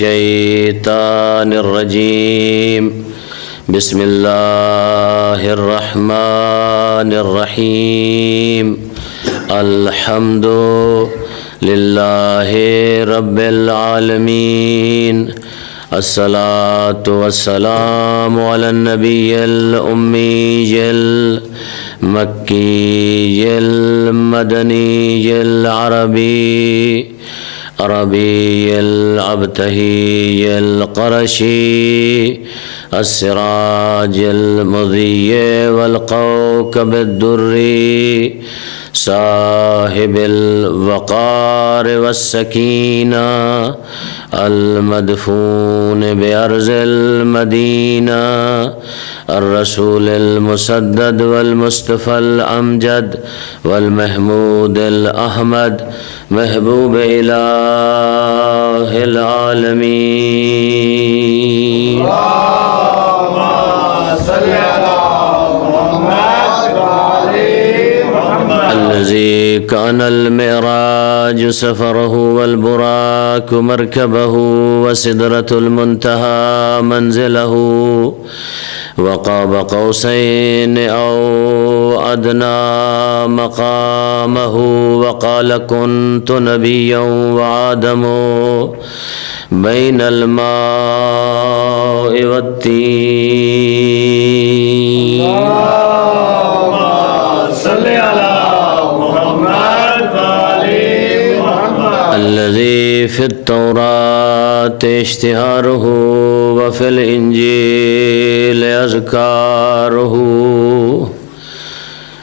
الشيطان الرجيم بسم الله الرحمن الرحيم الحمد لله رب العالمين الصلاة والسلام على النبي الأمي المكي المدني العربي العبتهي القرشي السراج المضيء والكوكب الدري صاحب الوقار والسكينة المدفون بأرض المدينة الرسول المسدد والمصطفى الأمجد والمحمود الأحمد محبوب إله العالمين اللهم صل على محمد وعلى محمد الذي كان المعراج سفره والبراق مركبه وسدرة المنتهى منزله وقاب قوسين أو أدنى مقامه وقال كنت نبيا وآدم بين الماء والطين اللهم صل على محمد وعلى محمد الذي في التوراة اشتهاره وفي الإنجيل أذكاره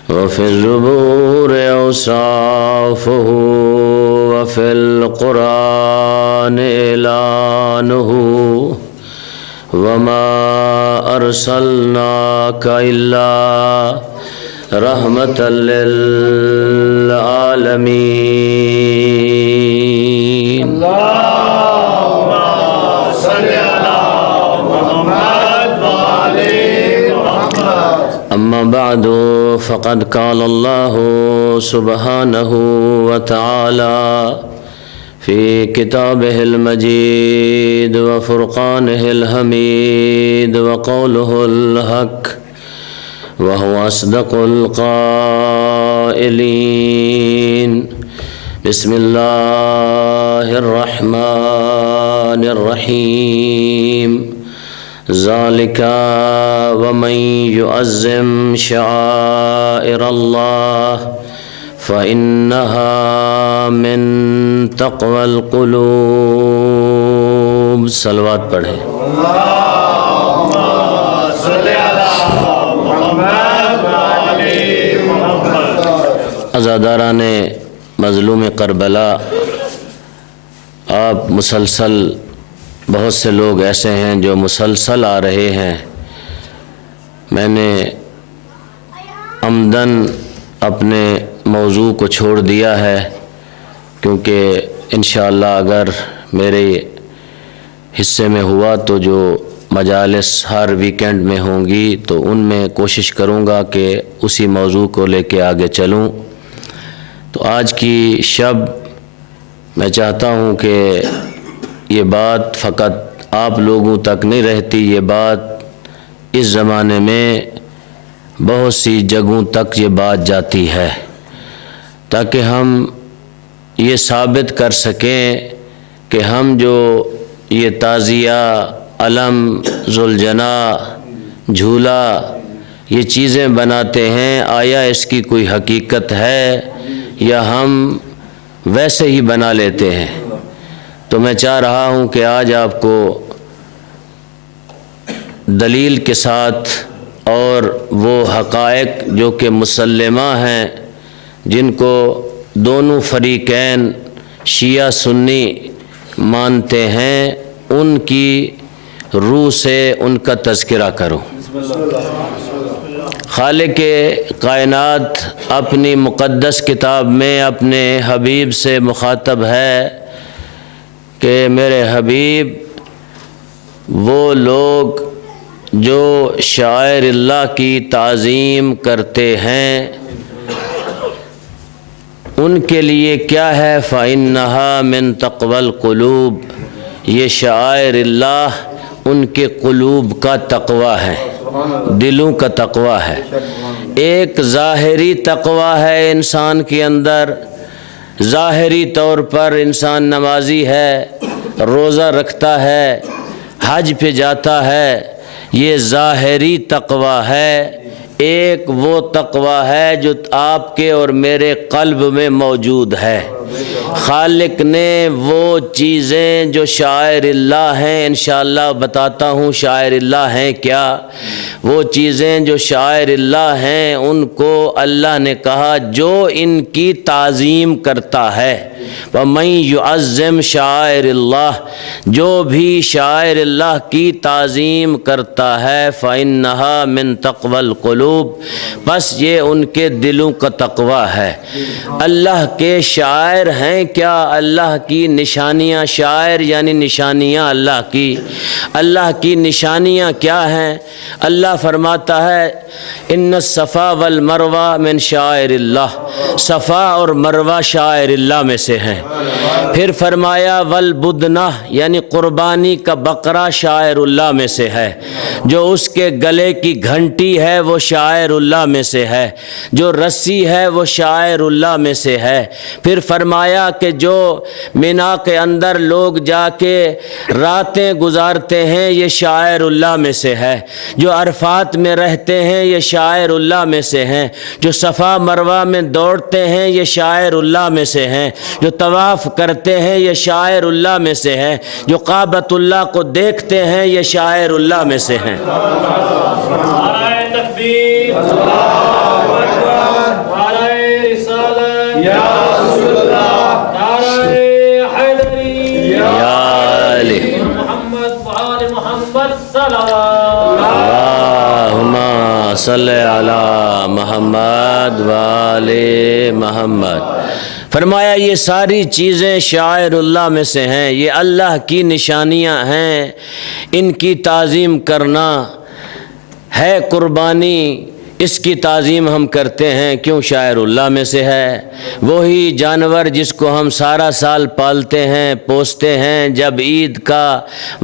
وفي الزبور أوصافه وفي القرآن إعلانه وما أرسلناك إلا رحمة للعالمين اللهم صل على محمد وعلى محمد أما بعد فقد قال الله سبحانه وتعالى في كتابه المجيد وفرقانه الحميد وقوله الحق وهو أصدق القائلين بسم الله الرحمن الرحيم ذلك ومن يعظم شعائر الله فإنها من تقوى القلوب صلوات پڑھیں اللهم صل على محمد وعلى محمد عزاداران مظلوم کربلا، آپ مسلسل بہت سے لوگ ایسے ہیں جو مسلسل آ رہے ہیں. میں نے عمدن اپنے موضوع کو چھوڑ دیا ہے کیونکہ انشاءاللہ اگر میرے حصے میں ہوا تو جو مجالس ہر ویکنڈ میں ہوں گی تو ان میں کوشش کروں گا کہ اسی موضوع کو لے کے آگے چلوں. تو آج کی شب میں چاہتا ہوں کہ یہ بات فقط آپ لوگوں تک نہیں رہتی، یہ بات اس زمانے میں بہت سی جگہوں تک یہ بات جاتی ہے تاکہ ہم یہ ثابت کر سکیں کہ ہم جو یہ تعزیہ، علم، ذوالجناح، جھولا یہ چیزیں بناتے ہیں، آیا اس کی کوئی حقیقت ہے یا ہم ویسے ہی بنا لیتے ہیں. تو میں چاہ رہا ہوں کہ آج آپ کو دلیل کے ساتھ اور وہ حقائق جو کہ مسلمہ ہیں، جن کو دونوں فریقین شیعہ سنی مانتے ہیں، ان کی روح سے ان کا تذکرہ کروں. خالق کائنات اپنی مقدس کتاب میں اپنے حبیب سے مخاطب ہے کہ میرے حبیب، وہ لوگ جو شاعر اللہ کی تعظیم کرتے ہیں ان کے لیے کیا ہے؟ فَإِنَّهَا مِن تَقْوَى الْقُلُوبِ، یہ شعائر اللہ ان کے قلوب کا تقوی ہے، دلوں کا تقوی ہے۔ ایک ظاہری تقوی ہے انسان کے اندر، ظاہری طور پر انسان نمازی ہے، روزہ رکھتا ہے، حج پہ جاتا ہے، یہ ظاہری تقوی ہے۔ ایک وہ تقوی ہے جو آپ کے اور میرے قلب میں موجود ہے۔ خالق نے وہ چیزیں جو شعائر اللہ ہیں، انشاءاللہ بتاتا ہوں شعائر اللہ ہیں کیا۔ وہ چیزیں جو شعائر اللہ ہیں ان کو اللہ نے کہا جو ان کی تعظیم کرتا ہے، وَمَن يُعَظِّمْ شَعَائِرَ اللَّهِ، جو بھی شعائر اللہ کی تعظیم کرتا ہے فَإِنَّهَا مِن تَقْوَى الْقُلُوبِ، بس یہ ان کے دلوں کا تقوی ہے۔ اللہ کے شعائر ہیں کیا؟ اللہ کی نشانیاں، شعائر یعنی نشانیاں اللہ کی۔ اللہ کی نشانیاں کیا ہیں؟ اللہ فرماتا ہے ان الصفا والمروہ من شعائر اللہ، صفا اور مروہ شعائر اللہ میں سے ہیں۔ پھر فرمایا والبدنہ یعنی قربانی کا بقرہ شعائر اللہ میں سے ہے، جو اس کے گلے کی گھنٹی ہے وہ شعائر اللہ میں سے ہے، جو رسی ہے وہ شعائر اللہ میں سے ہے۔ پھر فرمایا کہ جو مینا کے اندر لوگ جا کے راتیں گزارتے ہیں یہ شعائر اللہ میں سے ہے، جو عرفات میں رہتے ہیں یہ شعائر اللہ میں سے ہیں، جو صفا مروہ میں دوڑتے ہیں یہ شعائر اللہ میں سے ہیں، جو طواف کرتے ہیں یہ شعائر اللہ میں سے ہیں، جو کعبۃ اللہ کو دیکھتے ہیں یہ شعائر اللہ میں سے ہیں۔ نعرہ تکبیر، اللہ اکبر، نعرہ رسالت، یا رسول اللہ، نعرہ حیدری، یا علی محمد وآل محمد صلوات۔ اللہم صلی علی محمد وآل محمد۔ فرمایا یہ ساری چیزیں شعائر اللہ میں سے ہیں، یہ اللہ کی نشانیاں ہیں، ان کی تعظیم کرنا ہے قربانی، اس کی تعظیم ہم کرتے ہیں، کیوں؟ شاعر اللہ میں سے ہے۔ وہی جانور جس کو ہم سارا سال پالتے ہیں، پوستے ہیں، جب عید کا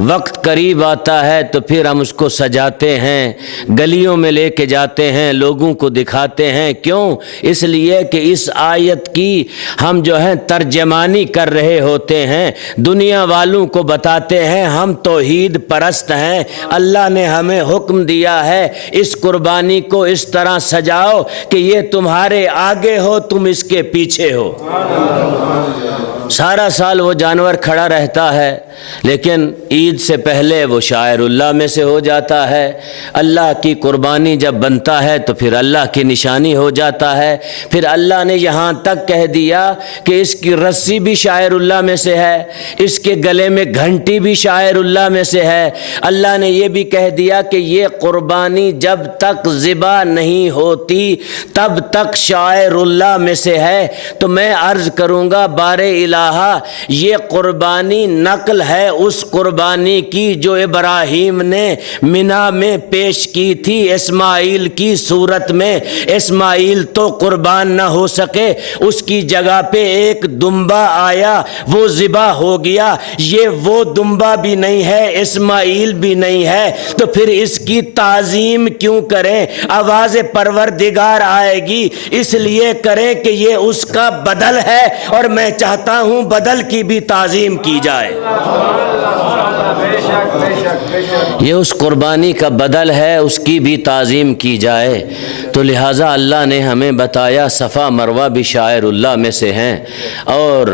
وقت قریب آتا ہے تو پھر ہم اس کو سجاتے ہیں، گلیوں میں لے کے جاتے ہیں، لوگوں کو دکھاتے ہیں، کیوں؟ اس لیے کہ اس آیت کی ہم جو ہے ترجمانی کر رہے ہوتے ہیں، دنیا والوں کو بتاتے ہیں ہم توحید پرست ہیں، اللہ نے ہمیں حکم دیا ہے اس قربانی کو اس طرح سجاؤ کہ یہ تمہارے آگے ہو، تم اس کے پیچھے ہو۔ سارا سال وہ جانور کھڑا رہتا ہے لیکن عید سے پہلے وہ شاعر اللہ میں سے ہو جاتا ہے۔ اللہ کی قربانی جب بنتا ہے تو پھر اللہ کی نشانی ہو جاتا ہے۔ پھر اللہ نے یہاں تک کہہ دیا کہ اس کی رسی بھی شاعر اللہ میں سے ہے، اس کے گلے میں گھنٹی بھی شاعر اللہ میں سے ہے۔ اللہ نے یہ بھی کہہ دیا کہ یہ قربانی جب تک ذبح نہیں ہوتی تب تک شاعر اللہ میں سے ہے۔ تو میں عرض کروں گا بار الہہ یہ قربانی نقل ہے اس قربانی کی جو ابراہیم نے منا میں پیش کی تھی اسماعیل کی صورت میں۔ اسماعیل تو قربان نہ ہو سکے، اس کی جگہ پہ ایک دمبا آیا، وہ ذبح ہو گیا۔ یہ وہ دمبا بھی نہیں ہے، اسماعیل بھی نہیں ہے، تو پھر اس کی تعظیم کیوں کریں؟ آواز پروردگار آئے گی اس لیے کریں کہ یہ اس کا بدل ہے، اور میں چاہتا ہوں بدل کی بھی تعظیم کی جائے۔ یہ اس قربانی کا بدل ہے، اس کی بھی تعظیم کی جائے۔ تو لہٰذا اللہ نے ہمیں بتایا صفا مروہ بھی شاعر اللہ میں سے ہیں، اور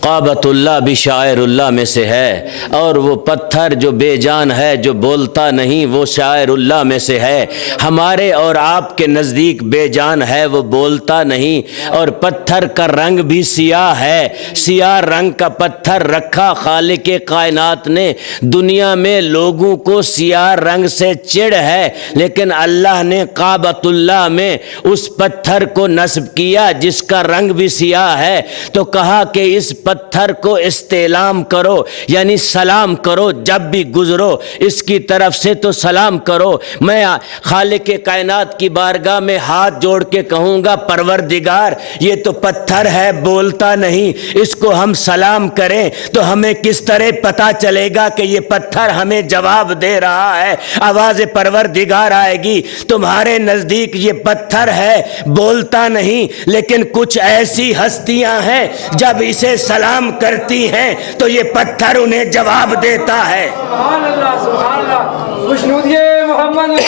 کعبۃ اللہ بھی شاعر اللہ میں سے ہے، اور وہ پتھر جو بے جان ہے جو بولتا نہیں وہ شاعر اللہ میں سے ہے۔ ہمارے اور آپ کے نزدیک بے جان ہے، وہ بولتا نہیں، اور پتھر کا رنگ بھی سیاہ ہے۔ سیاہ رنگ کا پتھر رکھا خالق کائنات نے۔ دنیا میں لوگوں کو سیاہ رنگ سے چڑ ہے، لیکن اللہ نے کعبۃ اللہ میں اس پتھر کو نصب کیا جس کا رنگ بھی سیاہ ہے، تو کہا کہ اس پتھر کو استعلام کرو، یعنی سلام کرو، جب بھی گزرو اس کی طرف سے تو سلام کرو۔ میں خالق کائنات کی بارگاہ میں ہاتھ جوڑ کے کہوں گا پروردگار یہ تو پتھر ہے، بولتا نہیں، اس کو ہم سلام کریں تو ہمیں کس طرح پتہ چلے گا کہ یہ پتھر ہمیں جواب دے رہا ہے؟ آواز پروردگار آئے گی، تمہارے نزدیک یہ پتھر ہے، بولتا نہیں، لیکن کچھ ایسی ہستیاں ہیں جب اسے سلام کرتی ہیں تو یہ پتھر انہیں جواب دیتا ہے۔ سبحان اللہ سبحان اللہ، خوشنودی محمد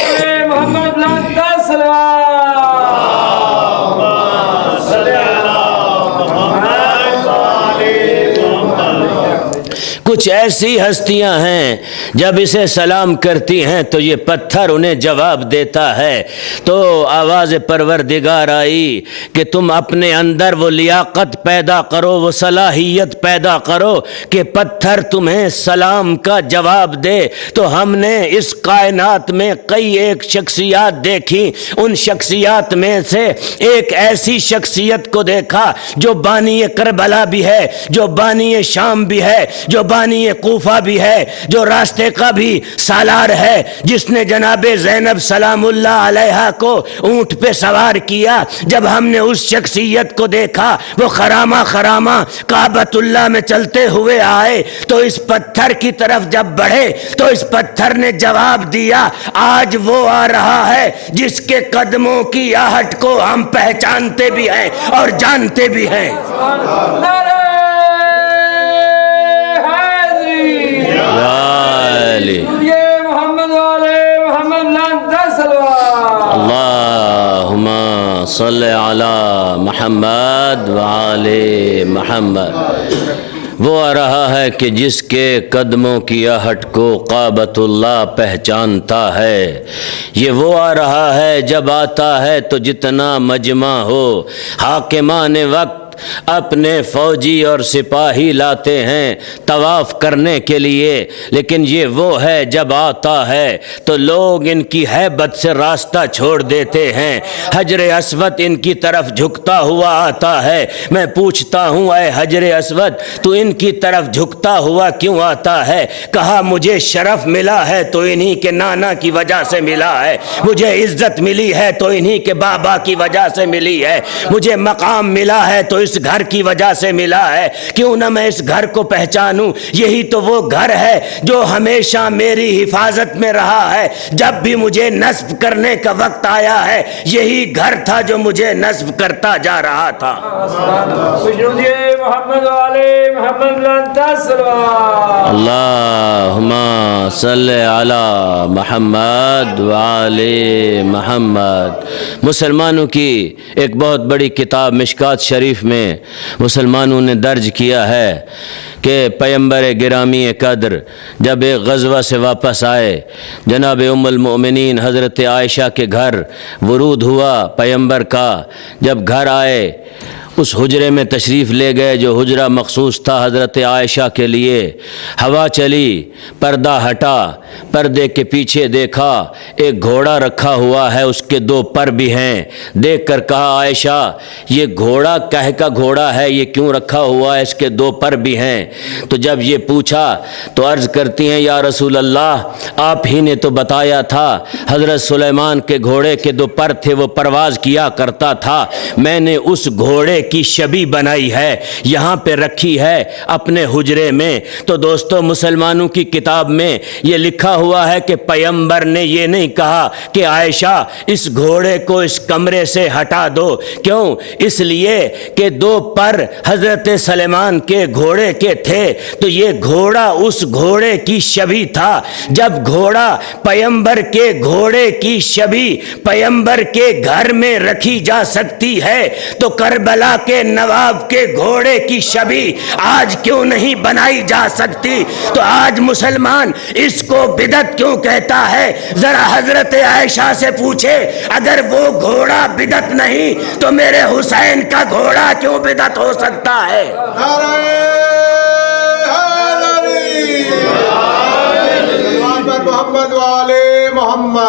محمد لاندہ صلوات۔ کچھ ایسی ہستیاں ہیں جب اسے سلام کرتی ہیں تو یہ پتھر انہیں جواب دیتا ہے۔ تو آواز پروردگار آئی کہ تم اپنے اندر وہ لیاقت پیدا کرو، وہ صلاحیت پیدا کرو کہ پتھر تمہیں سلام کا جواب دے۔ تو ہم نے اس کائنات میں کئی ایک شخصیات دیکھی، ان شخصیات میں سے ایک ایسی شخصیت کو دیکھا جو بانی کربلا بھی ہے، جو بانی شام بھی ہے، جو بانی کوفہ بھی ہے، جو راستے کا بھی سالار ہے، جس نے جناب زینب سلام اللہ علیہا کو اونٹ پہ سوار کیا۔ جب ہم نے اس شخصیت کو دیکھا، وہ خرامہ خرامہ کعبۃ اللہ میں چلتے ہوئے آئے تو اس پتھر کی طرف جب بڑھے تو اس پتھر نے جواب دیا، آج وہ آ رہا ہے جس کے قدموں کی آہٹ کو ہم پہچانتے بھی ہیں اور جانتے بھی ہیں۔ اللہم صلی علی محمد وعلی محمد۔ وہ آ رہا ہے کہ جس کے قدموں کی آہٹ کو کعبۃ اللہ پہچانتا ہے۔ یہ وہ آ رہا ہے جب آتا ہے تو جتنا مجمع ہو، حاکمان وقت اپنے فوجی اور سپاہی لاتے ہیں طواف کرنے کے لیے، لیکن یہ وہ ہے جب آتا ہے تو لوگ ان کی ہیبت سے راستہ چھوڑ دیتے ہیں۔ حجر اسود ان کی طرف جھکتا ہوا آتا ہے۔ میں پوچھتا ہوں، اے حجر اسود، تو ان کی طرف جھکتا ہوا کیوں آتا ہے؟ کہا مجھے شرف ملا ہے تو انہی کے نانا کی وجہ سے ملا ہے، مجھے عزت ملی ہے تو انہی کے بابا کی وجہ سے ملی ہے، مجھے مقام ملا ہے تو اس گھر کی وجہ سے ملا ہے، کیوں نہ میں اس گھر کو پہچانوں؟ یہی تو وہ گھر ہے جو ہمیشہ میری حفاظت میں رہا ہے، جب بھی مجھے نصب کرنے کا وقت آیا ہے یہی گھر تھا جو مجھے نصب کرتا جا رہا تھا۔ اللہم صلی علی محمد وعلی محمد۔ مسلمانوں کی ایک بہت بڑی کتاب مشکات شریف میں مسلمانوں نے درج کیا ہے کہ پیمبر گرامی قدر جب ایک غزوہ سے واپس آئے، جناب ام المؤمنین حضرت عائشہ کے گھر ورود ہوا پیمبر کا۔ جب گھر آئے اس حجرے میں تشریف لے گئے جو حجرہ مخصوص تھا حضرت عائشہ کے لیے۔ ہوا چلی، پردہ ہٹا، پردے کے پیچھے دیکھا ایک گھوڑا رکھا ہوا ہے، اس کے دو پر بھی ہیں۔ دیکھ کر کہا عائشہ یہ گھوڑا کہہ کا گھوڑا ہے، یہ کیوں رکھا ہوا ہے؟ اس کے دو پر بھی ہیں۔ تو جب یہ پوچھا تو عرض کرتی ہیں یا رسول اللہ آپ ہی نے تو بتایا تھا حضرت سلیمان کے گھوڑے کے دو پر تھے، وہ پرواز کیا کرتا تھا، میں نے اس گھوڑے کی شبیہ بنائی ہے، یہاں پہ رکھی ہے اپنے حجرے میں۔ تو دوستو مسلمانوں کی کتاب میں یہ لکھا ہوا ہے کہ پیغمبر نے یہ نہیں کہا کہ عائشہ اس گھوڑے کو اس کمرے سے ہٹا دو، کیوں؟ اس لیے کہ دو پر حضرت سلیمان کے گھوڑے کے تھے، تو یہ گھوڑا اس گھوڑے کی شبیہ تھا۔ جب گھوڑا پیغمبر کے گھوڑے کی شبیہ پیغمبر کے گھر میں رکھی جا سکتی ہے تو کربلا کے نواب کے گھوڑے کی شبیہ آج کیوں نہیں بنائی جا سکتی؟ تو آج مسلمان اس کو بدعت کیوں کہتا ہے؟ ذرا حضرت عائشہ سے پوچھے اگر وہ گھوڑا بدعت نہیں تو میرے حسین کا گھوڑا کیوں بدعت ہو سکتا ہے؟ محمد والے محمد،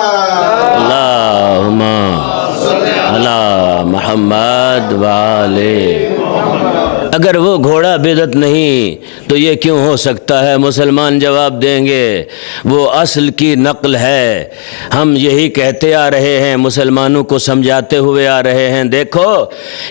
اللہم علی محمد والے۔ اگر وہ گھوڑا بدعت نہیں تو یہ کیوں ہو سکتا ہے؟ مسلمان جواب دیں گے وہ اصل کی نقل ہے۔ ہم یہی کہتے آ رہے ہیں، مسلمانوں کو سمجھاتے ہوئے آ رہے ہیں، دیکھو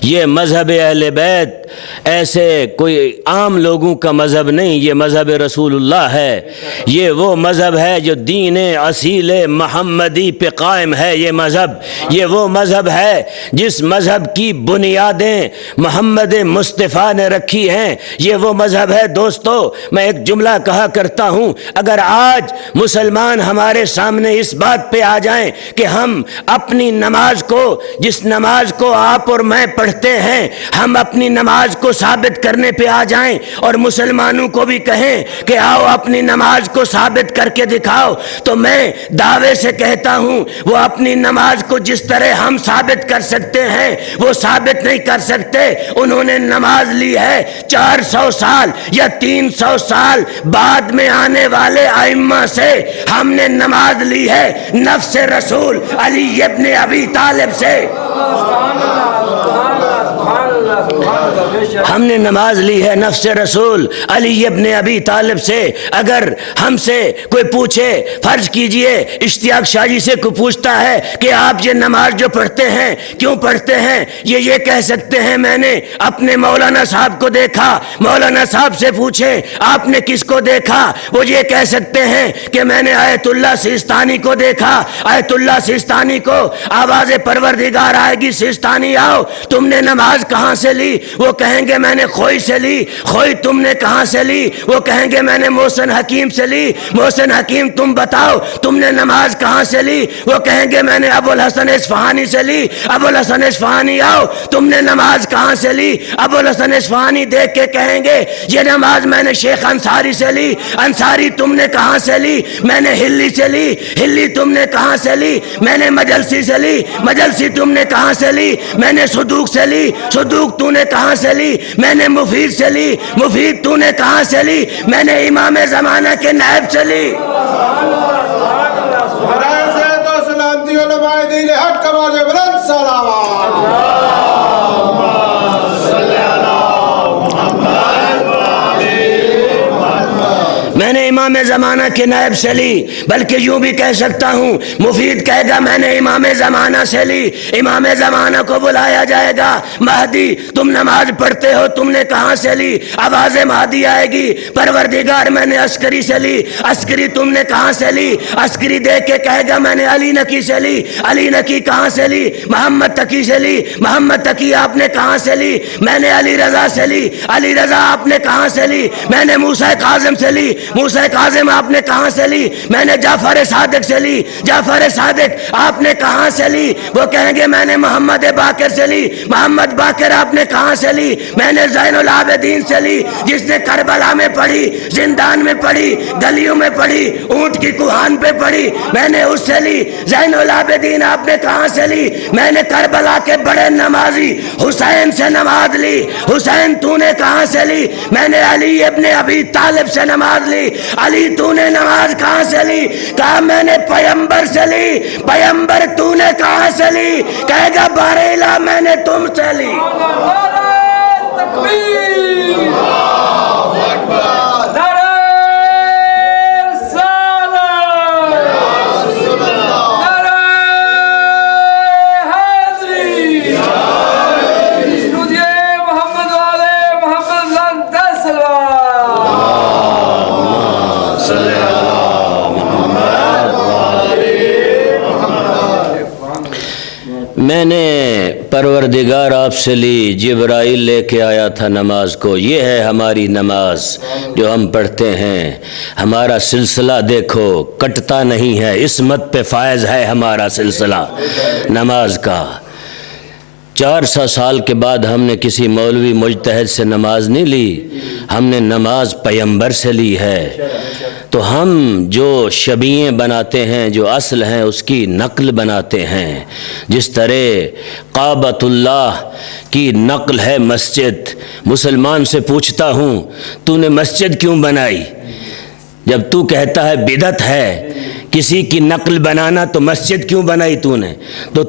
یہ مذہب اہل بیت ایسے کوئی عام لوگوں کا مذہب نہیں، یہ مذہب رسول اللہ ہے، یہ وہ مذہب ہے جو دین اصیل محمدی پہ قائم ہے۔ یہ وہ مذہب ہے جس مذہب کی بنیادیں محمد مصطفیٰ نے رکھی ہیں، یہ وہ مذہب ہے۔ دوستو، میں ایک جملہ کہا کرتا ہوں، اگر آج مسلمان ہمارے سامنے اس بات پہ آ جائیں کہ ہم اپنی نماز کو، جس نماز کو آپ اور میں پڑھتے ہیں، ہم اپنی نماز کو ثابت کرنے پہ آ جائیں اور مسلمانوں کو بھی کہیں کہ آؤ اپنی نماز کو ثابت کر کے دکھاؤ، تو میں دعوے سے کہتا ہوں وہ اپنی نماز کو جس طرح ہم ثابت کر سکتے ہیں وہ ثابت نہیں کر سکتے۔ انہوں نے نماز لی ہے 400 سال یا 300 سال بعد میں آنے والے ائمہ سے، ہم نے نماز لی ہے نفس رسول علی ابن ابی طالب سے۔ ہم نے نماز لی ہے نفس رسول علی ابن ابی طالب سے۔ اگر ہم سے کوئی پوچھے، فرض کیجئے اشتیاق شاہ جی سے کوئی پوچھتا ہے کہ آپ یہ نماز جو پڑھتے ہیں کیوں پڑھتے ہیں، یہ کہہ سکتے ہیں میں نے اپنے مولانا صاحب کو دیکھا۔ مولانا صاحب سے پوچھیں آپ نے کس کو دیکھا، وہ یہ کہہ سکتے ہیں کہ میں نے آیت اللہ سیستانی کو دیکھا۔ آیت اللہ سیستانی کو آواز پروردگار آئے گی، سیستانی آؤ، تم نے نماز کہاں سے لی؟ وہ کہیں گے میں نے خوئی سے لی۔ خوئی تم نے کہاں سے لی؟ وہ کہیں گے میں نے محسن حکیم سے لی۔ محسن حکیم تم بتاؤ تم نے نماز کہاں سے لی؟ وہ کہیں گے میں نے ابو الحسن اصفہانی سے لی۔ ابو الحسن اصفہانی آؤ، تم نے نماز کہاں سے لی؟ ابو الحسن اصفہانی دیکھ کے کہیں گے یہ نماز میں نے شیخ انصاری سے لی۔ انصاری تم نے کہاں سے لی؟ میں نے ہلی سے لی۔ ہلی تم نے کہاں سے لی؟ میں نے مجلسی سے لی۔ مجلسی تم نے کہاں سے لی؟ میں نے صدوق سے لی۔ صدوق تو نے کہاں سے لی؟ میں نے مفید سے لی۔ مفید تو نے کہاں سے لی؟ میں نے امام زمانہ کے نائب سے لی۔ سلامتی علماء دین حق کا واجب بلند سلام۔ میں نے امام زمانہ کے نائب سے لی، بلکہ یوں بھی کہہ سکتا ہوں، مفید کہے گا میں نے امام زمانہ سے لی۔ امام زمانہ کو بلایا جائے گا، مہدی تم نماز پڑھتے ہو تم نے کہاں سے لی؟ آواز مہدی آئے گی، پروردگار میں نے عسکری سے لی۔ عسکری تم نے کہاں سے لی؟ عسکری دیکھ کے کہے گا میں نے علی نقی سے لی۔ علی نقی کہاں سے لی؟ محمد تقی سے لی۔ محمد تقی آپ نے کہاں سے لی؟ میں نے علی رضا سے لی۔ علی رضا آپ نے کہاں سے لی؟ میں نے موسیٰ کاظم سے لی۔ موسیٰ کاظم آپ نے کہاں سے لی؟ میں نے جعفر صادق سے لی۔ جعفر صادق آپ نے کہاں سے لی؟ وہ کہیں گے میں نے محمد باقر سے لی۔ محمد باقر آپ نے کہاں سے لی؟ میں نے زین العابدین سے لی، جس نے کربلا میں پڑھی، زندان میں پڑھی، گلیوں میں پڑھی، اونٹ کی کوہان پہ پڑھی، میں نے اس سے لی۔ زین العابدین آپ نے کہاں سے لی؟ میں نے کربلا کے بڑے نمازی حسین سے نماز لی۔ حسین تو نے کہاں سے لی؟ میں نے علی ابن ابی طالب سے نماز لی۔ علی تو نے نماز کہاں سے لی؟ کہا میں نے پیمبر سے لی۔ پیمبر تو نے کہاں سے لی؟ کہے گا بارئلہ میں نے تم سے لی۔ میں نے پروردگار آپ سے لی، جبرائیل لے کے آیا تھا نماز کو۔ یہ ہے ہماری نماز جو ہم پڑھتے ہیں۔ ہمارا سلسلہ دیکھو کٹتا نہیں ہے، عصمت پہ فائز ہے ہمارا سلسلہ نماز کا۔ 400 سال کے بعد ہم نے کسی مولوی مجتہد سے نماز نہیں لی، ہم نے نماز پیمبر سے لی ہے۔ تو ہم جو شبیہیں بناتے ہیں، جو اصل ہیں، اس کی نقل بناتے ہیں۔ جس طرح کعبۃ اللہ کی نقل ہے مسجد۔ مسلمان سے پوچھتا ہوں تو نے مسجد کیوں بنائی؟ جب تو کہتا ہے بدعت ہے کسی کی نقل بنانا تو مسجد کیوں بنائی تو نے؟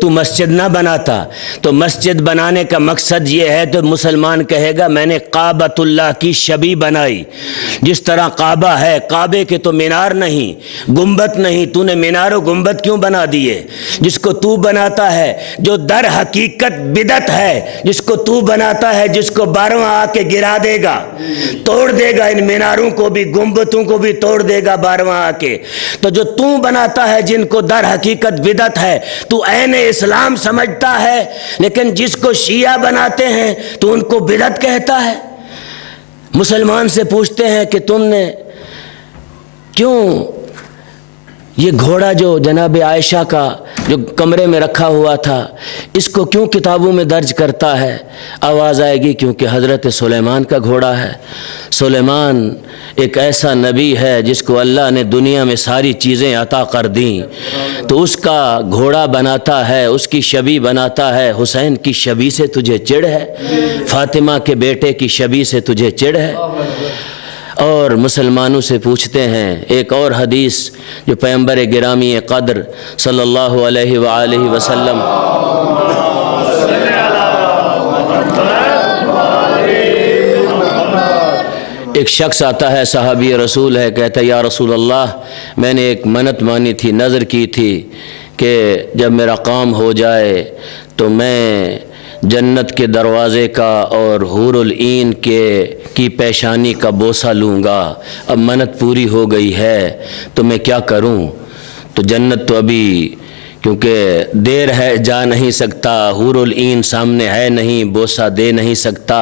تو مسجد نہ بناتا. تو مسجد بنانے کا مقصد یہ ہے تو مسلمان کہے گا میں نے کعبۃ اللہ کی شبیہ بنائی. جس طرح کعبہ ہے، کعبے کے تو مینار نہیں، گنبد نہیں، تو نے مینار و گنبد کیوں بنا دیے؟ جس کو تو بناتا ہے، جو در حقیقت بدعت ہے، جس کو تو بناتا ہے، جس کو 12واں آ کے گرا دے گا، توڑ دے گا، ان میناروں کو بھی گنبدوں کو بھی توڑ دے گا 12واں آ کے. تو جو تو بناتا ہے جن کو در حقیقت بدعت ہے تو عین اسلام سمجھتا ہے، لیکن جس کو شیعہ بناتے ہیں تو ان کو بدعت کہتا ہے. مسلمان سے پوچھتے ہیں کہ تم نے کیوں یہ گھوڑا جو جناب عائشہ کا جو کمرے میں رکھا ہوا تھا اس کو کیوں کتابوں میں درج کرتا ہے؟ آواز آئے گی کیونکہ حضرت سلیمان کا گھوڑا ہے. سلیمان ایک ایسا نبی ہے جس کو اللہ نے دنیا میں ساری چیزیں عطا کر دیں، تو اس کا گھوڑا بناتا ہے، اس کی شبیہ بناتا ہے. حسین کی شبیہ سے تجھے چڑ ہے؟ فاطمہ کے بیٹے کی شبیہ سے تجھے چڑ ہے؟ اور مسلمانوں سے پوچھتے ہیں ایک اور حدیث جو پیغمبر گرامی قدر صلی اللہ علیہ وآلہ وسلم ایک شخص آتا ہے، صحابی رسول ہے، کہتا ہے یا رسول اللہ میں نے ایک منت مانی تھی، نظر کی تھی کہ جب میرا کام ہو جائے تو میں جنت کے دروازے کا اور حور العین کی پیشانی کا بوسہ لوں گا. اب منت پوری ہو گئی ہے تو میں کیا کروں؟ تو جنت تو ابھی کیونکہ دیر ہے جا نہیں سکتا، حور العین سامنے ہے نہیں، بوسہ دے نہیں سکتا.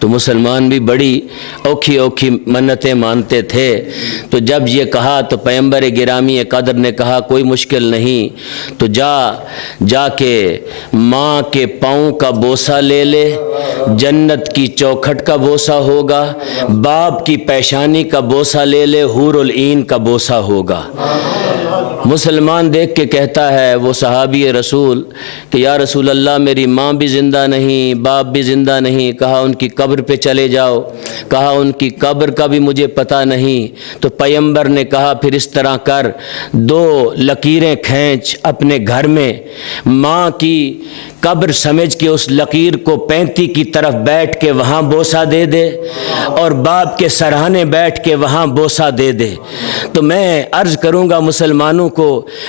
تو مسلمان بھی بڑی اوکھی اوکھی منتیں مانتے تھے. تو جب یہ کہا تو پیغمبر گرامی قدر نے کہا کوئی مشکل نہیں، تو جا کے ماں کے پاؤں کا بوسہ لے لے، جنت کی چوکھٹ کا بوسہ ہوگا، باپ کی پیشانی کا بوسہ لے لے، حور العین کا بوسہ ہوگا. مسلمان دیکھ کے کہتا ہے وہ صحابی رسول کہ یا رسول اللہ میری ماں بھی زندہ نہیں، باپ بھی زندہ نہیں. کہا ان کی قبر پہ چلے جاؤ. کہا ان کی قبر کا بھی مجھے پتہ نہیں. تو پیغمبر نے کہا پھر اس طرح کر، 2 لکیریں کھینچ اپنے گھر میں، ماں کی قبر سمجھ کے اس لکیر کو 35 کی طرف بیٹھ کے وہاں بوسہ دے دے، اور باپ کے سرہانے بیٹھ کے وہاں بوسہ دے دے. تو میں عرض کروں گا مسلمانوں کو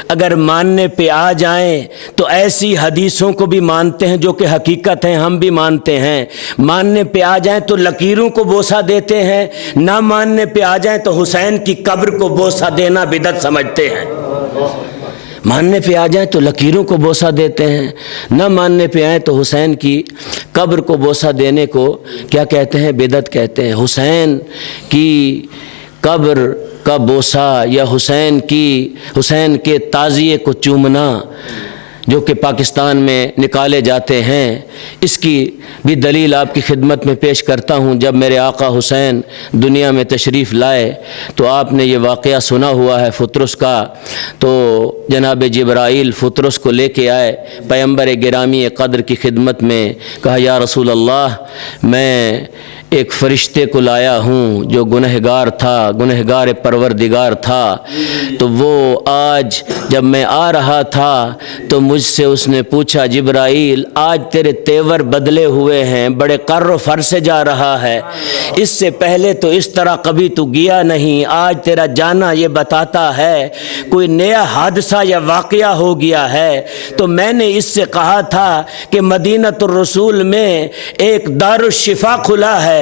اگر ماننے پہ آ جائیں تو ایسی حدیثوں کو بھی مانتے ہیں جو کہ حقیقت ہیں، ہم بھی مانتے ہیں. ماننے پہ آ جائیں تو لکیروں کو بوسہ دیتے ہیں، نہ ماننے پہ آ جائیں تو حسین کی قبر کو بوسہ دینا بدعت سمجھتے ہیں. ماننے پہ آ جائیں تو لکیروں کو بوسہ دیتے ہیں، نہ ماننے پہ آئیں تو حسین کی قبر کو بوسہ دینے کو کیا کہتے ہیں؟ بدعت کہتے ہیں. حسین کی قبر کا بوسہ یا حسین کے تعزیے کو چومنا جو کہ پاکستان میں نکالے جاتے ہیں، اس کی بھی دلیل آپ کی خدمت میں پیش کرتا ہوں. جب میرے آقا حسین دنیا میں تشریف لائے تو آپ نے یہ واقعہ سنا ہوا ہے فطرس کا. تو جناب جبرائیل فطرس کو لے کے آئے پیغمبر گرامی قدر کی خدمت میں. کہا یا رسول اللہ میں ایک فرشتے کو لایا ہوں جو گنہگار تھا، گنہگار پروردگار تھا. تو وہ آج جب میں آ رہا تھا تو مجھ سے اس نے پوچھا جبرائیل آج تیرے تیور بدلے ہوئے ہیں، بڑے قر و فر سے جا رہا ہے، اس سے پہلے تو اس طرح کبھی تو گیا نہیں، آج تیرا جانا یہ بتاتا ہے کوئی نیا حادثہ یا واقعہ ہو گیا ہے. تو میں نے اس سے کہا تھا کہ مدینۃ الرسول میں ایک دارالشفا کھلا ہے،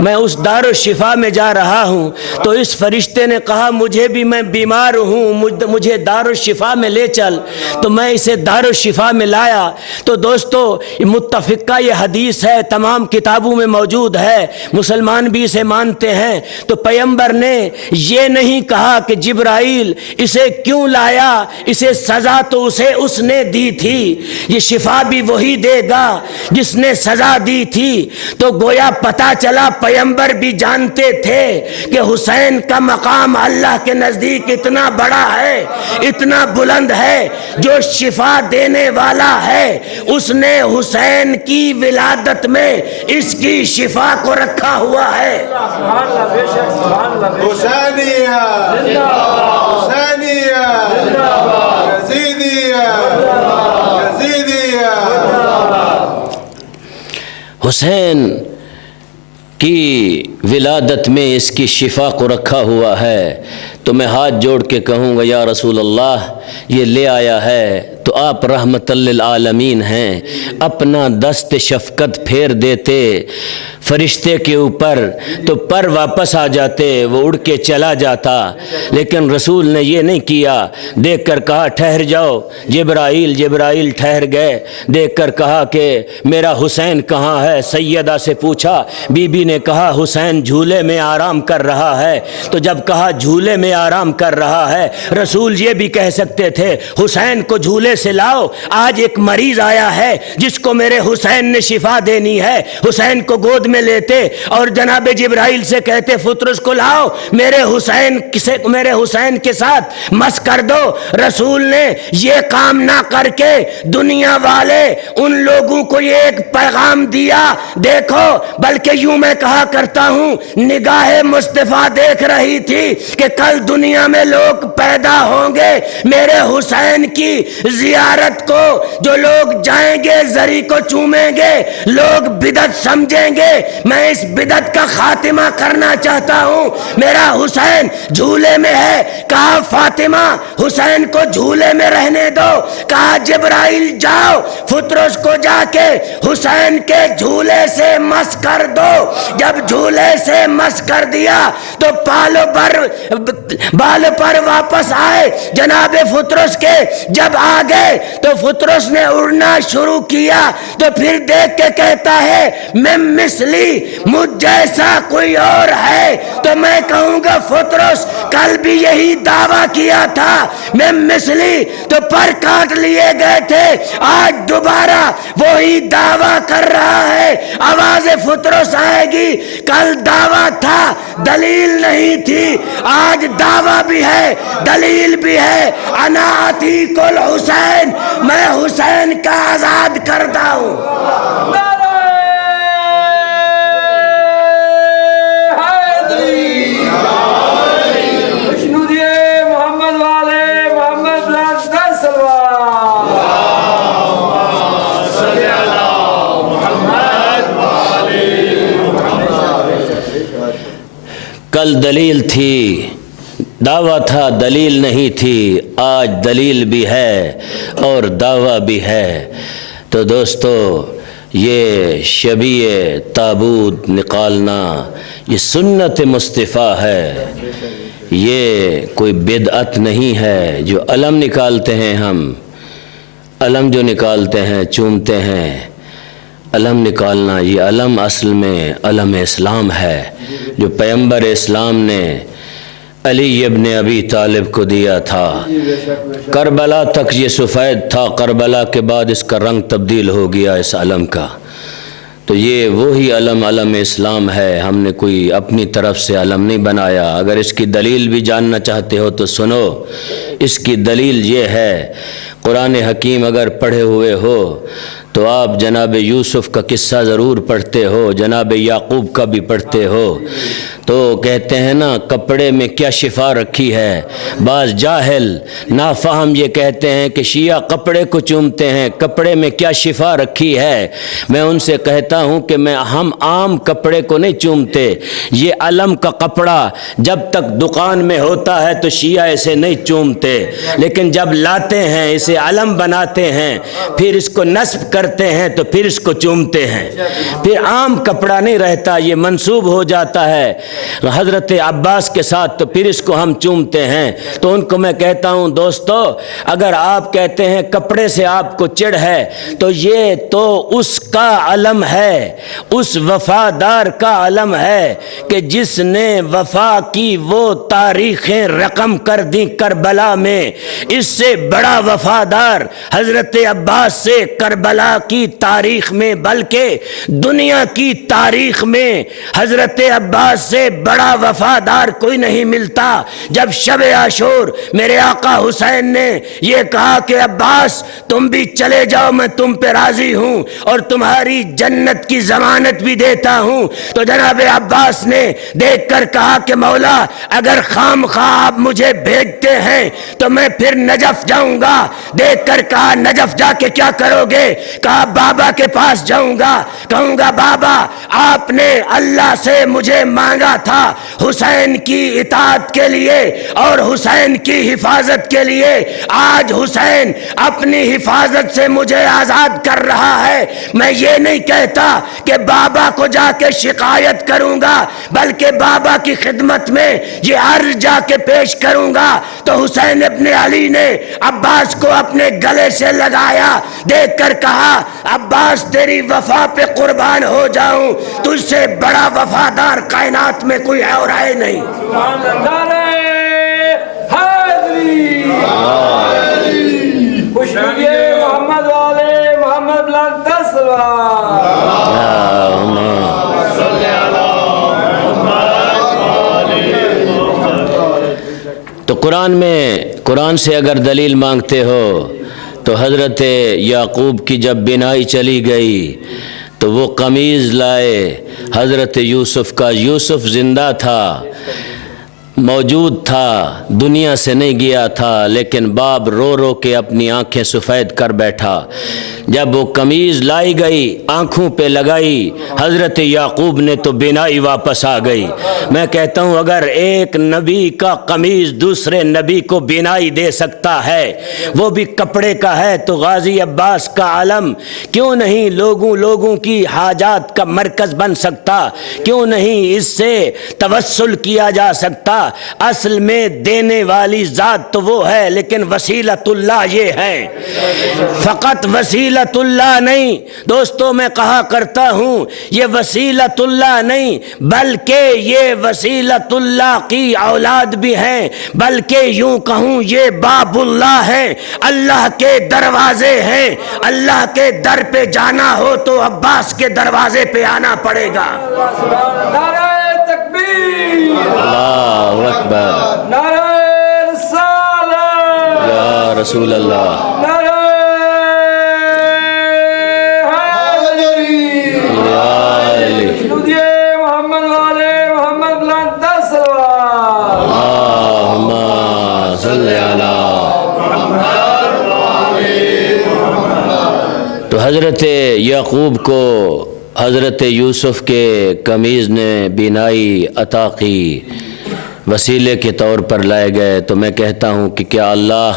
میں اس دارالشفا میں جا رہا ہوں. تو اس فرشتے نے کہا مجھے بھی میں بیمار ہوں، مجھے دارالشفا میں لے چل. تو میں اسے دارالشفا میں لایا. تو دوستو متفقہ یہ حدیث ہے، تمام کتابوں میں موجود ہے، مسلمان بھی اسے مانتے ہیں. تو پیغمبر نے یہ نہیں کہا کہ جبرائیل اسے کیوں لایا، اسے سزا تو اس نے دی تھی، یہ شفا بھی وہی دے گا جس نے سزا دی تھی. تو گویا پتہ چلا پیغمبر بھی جانتے تھے کہ حسین کا مقام اللہ کے نزدیک اتنا بڑا ہے، اتنا بلند ہے. جو شفا دینے والا ہے اس نے حسین کی ولادت میں اس کی شفا کو رکھا ہوا ہے. حسینیہ حسینیہ حسین کی ولادت میں اس کی شفا کو رکھا ہوا ہے، تو میں ہاتھ جوڑ کے کہوں گا یا رسول اللہ یہ لے آیا ہے تو آپ رحمت للعالمین ہیں، اپنا دست شفقت پھیر دیتے فرشتے کے اوپر تو پر واپس آ جاتے، وہ اڑ کے چلا جاتا، لیکن رسول نے یہ نہیں کیا، دیکھ کر کہا ٹھہر جاؤ جبرائیل۔ جبرائیل ٹھہر گئے، دیکھ کر کہا کہ میرا حسین کہاں ہے؟ سیدہ سے پوچھا، بی بی نے کہا حسین جھولے میں آرام کر رہا ہے۔ تو جب کہا جھولے میں آرام کر رہا ہے، رسول یہ بھی کہہ سکتے تھے حسین کو جھولے سے لاؤ، آج ایک مریض آیا ہے جس کو میرے حسین نے شفا دینی ہے، حسین کو گود میں لیتے اور جناب جبرائیل سے کہتے فطرس کو لاؤ، میرے حسین کے ساتھ مس کر دو۔ رسول نے یہ کام نہ کر کے دنیا والے ان لوگوں کو یہ ایک پیغام دیا، دیکھو، بلکہ یوں میں کہا کرتا ہوں نگاہ مصطفیٰ دیکھ رہی تھی کہ کل دنیا میں لوگ پیدا ہوں گے، میرے حسین کی زیارت کو جو لوگ جائیں گے زری کو چومیں گے، لوگ بدعت سمجھیں گے، میں اس بدعت کا خاتمہ کرنا چاہتا ہوں۔ میرا حسین جھولے میں ہے، کہا فاطمہ حسین کو جھولے میں رہنے دو، کہا جبرائیل جاؤ فطرس کو جا کے حسین کے جھولے سے مس کر دو۔ جب جھولے سے مس کر دیا تو بال پر واپس آئے جناب فطرس کے، جب آ گئے تو فطرس نے اڑنا شروع کیا، تو پھر دیکھ کے کہتا ہے میں مثلی مجھ جیسا کوئی اور ہے، تو میں کہوں گا فطرس کل بھی یہی دعویٰ کیا تھا میں مثلی، تو پر کاٹ لیے گئے تھے، آج دوبارہ وہی دعویٰ کر رہا ہے۔ آواز فطرس آئے گی، کل دعویٰ تھا دلیل نہیں تھی، آج دعویٰ بھی ہے دلیل بھی ہے۔ انا عتیق الحسین، میں حسین کا آزاد کردہ ہوں۔ کل دلیل تھی، دعویٰ تھا دلیل نہیں تھی، آج دلیل بھی ہے اور دعویٰ بھی ہے۔ تو دوستو یہ شبیہ تابوت نکالنا یہ سنت مصطفیٰ ہے، یہ کوئی بدعت نہیں ہے۔ جو علم نکالتے ہیں ہم، علم جو نکالتے ہیں چومتے ہیں، علم نکالنا یہ علم اصل میں علم اسلام ہے جو پیغمبر اسلام نے علی ابن ابی طالب کو دیا تھا۔ کربلا تک یہ سفید تھا، کربلا کے بعد اس کا رنگ تبدیل ہو گیا اس علم کا۔ تو یہ وہی علم علم اسلام ہے، ہم نے کوئی اپنی طرف سے علم نہیں بنایا۔ اگر اس کی دلیل بھی جاننا چاہتے ہو تو سنو، اس کی دلیل یہ ہے، قرآن حکیم اگر پڑھے ہوئے ہو تو آپ جناب یوسف کا قصہ ضرور پڑھتے ہو، جناب یعقوب کا بھی پڑھتے ہو، تو کہتے ہیں نا کپڑے میں کیا شفا رکھی ہے۔ بعض جاہل نافہم یہ کہتے ہیں کہ شیعہ کپڑے کو چومتے ہیں، کپڑے میں کیا شفا رکھی ہے۔ میں ان سے کہتا ہوں کہ ہم عام کپڑے کو نہیں چومتے، یہ علم کا کپڑا جب تک دکان میں ہوتا ہے تو شیعہ اسے نہیں چومتے، لیکن جب لاتے ہیں اسے علم بناتے ہیں، پھر اس کو نصب کرتے ہیں تو پھر اس کو چومتے ہیں، پھر عام کپڑا نہیں رہتا، یہ منسوب ہو جاتا ہے حضرت عباس کے ساتھ، تو پھر اس کو ہم چومتے ہیں۔ تو ان کو میں کہتا ہوں دوستو، اگر آپ کہتے ہیں کپڑے سے آپ کو چڑ ہے تو یہ تو اس کا علم ہے، اس وفادار کا علم ہے کہ جس نے وفا کی وہ تاریخیں رقم کر دیں کربلا میں۔ اس سے بڑا وفادار حضرت عباس سے کربلا کی تاریخ میں بلکہ دنیا کی تاریخ میں حضرت عباس سے بڑا وفادار کوئی نہیں ملتا۔ جب شب عاشور میرے آقا حسین نے یہ کہا کہ عباس تم بھی چلے جاؤ، میں تم پہ راضی ہوں اور تمہاری جنت کی ضمانت بھی دیتا ہوں، تو جناب عباس نے دیکھ کر کہا کہ مولا اگر خام خواہ آپ مجھے بھیجتے ہیں تو میں پھر نجف جاؤں گا۔ دیکھ کر کہا نجف جا کے کیا کرو گے؟ کہا بابا کے پاس جاؤں گا، کہوں گا بابا آپ نے اللہ سے مجھے مانگا تھا حسین کی اطاعت کے لیے اور حسین کی حفاظت کے لیے، آج حسین اپنی حفاظت سے مجھے آزاد کر رہا ہے۔ میں یہ نہیں کہتا کہ بابا کو جا کے شکایت کروں گا، بلکہ بابا کی خدمت میں یہ عرض جا کے پیش کروں گا۔ تو حسین ابن علی نے عباس کو اپنے گلے سے لگایا، دیکھ کر کہا عباس تیری وفا پہ قربان ہو جاؤں، تجھ سے بڑا وفادار کائنات میں کوئی اور ہے نہیں۔ سبحان اللہ، حیدری خوشنودی محمد والے محمد بلند دستور۔ تو قرآن سے اگر دلیل مانگتے ہو تو حضرت یعقوب کی جب بینائی چلی گئی تو وہ قمیض لائے حضرت یوسف کا، یوسف زندہ تھا، موجود تھا، دنیا سے نہیں گیا تھا، لیکن باپ رو رو کے اپنی آنکھیں سفید کر بیٹھا۔ جب وہ قمیض لائی گئی آنکھوں پہ لگائی حضرت یعقوب نے تو بینائی واپس آ گئی۔ میں کہتا ہوں اگر ایک نبی کا قمیض دوسرے نبی کو بینائی دے سکتا ہے، وہ بھی کپڑے کا ہے، تو غازی عباس کا علم کیوں نہیں لوگوں کی حاجات کا مرکز بن سکتا؟ کیوں نہیں اس سے توسل کیا جا سکتا؟ اصل میں دینے والی ذات تو وہ ہے، لیکن وسیلۃ اللہ یہ ہے، فقط وسیلۃ اللہ نہیں۔ دوستو میں کہا کرتا ہوں یہ وسیلۃ اللہ نہیں بلکہ یہ وسیلۃ اللہ کی اولاد بھی ہیں، بلکہ یوں کہوں یہ باب اللہ ہے، اللہ کے دروازے ہیں۔ اللہ کے در پہ جانا ہو تو عباس کے دروازے پہ آنا پڑے گا۔ نعرہ تکبیر، اللہ اکبر، نعرہ رسالت، یا رسول اللہ، نعرہ حیدری، خوشنودی محمد والے محمد بلند دستور۔ اللہم صلی علی۔ تو حضرت یعقوب کو حضرت یوسف کے قمیض نے بینائی عطا کی، وسیلے کے طور پر لائے گئے۔ تو میں کہتا ہوں کہ کیا اللہ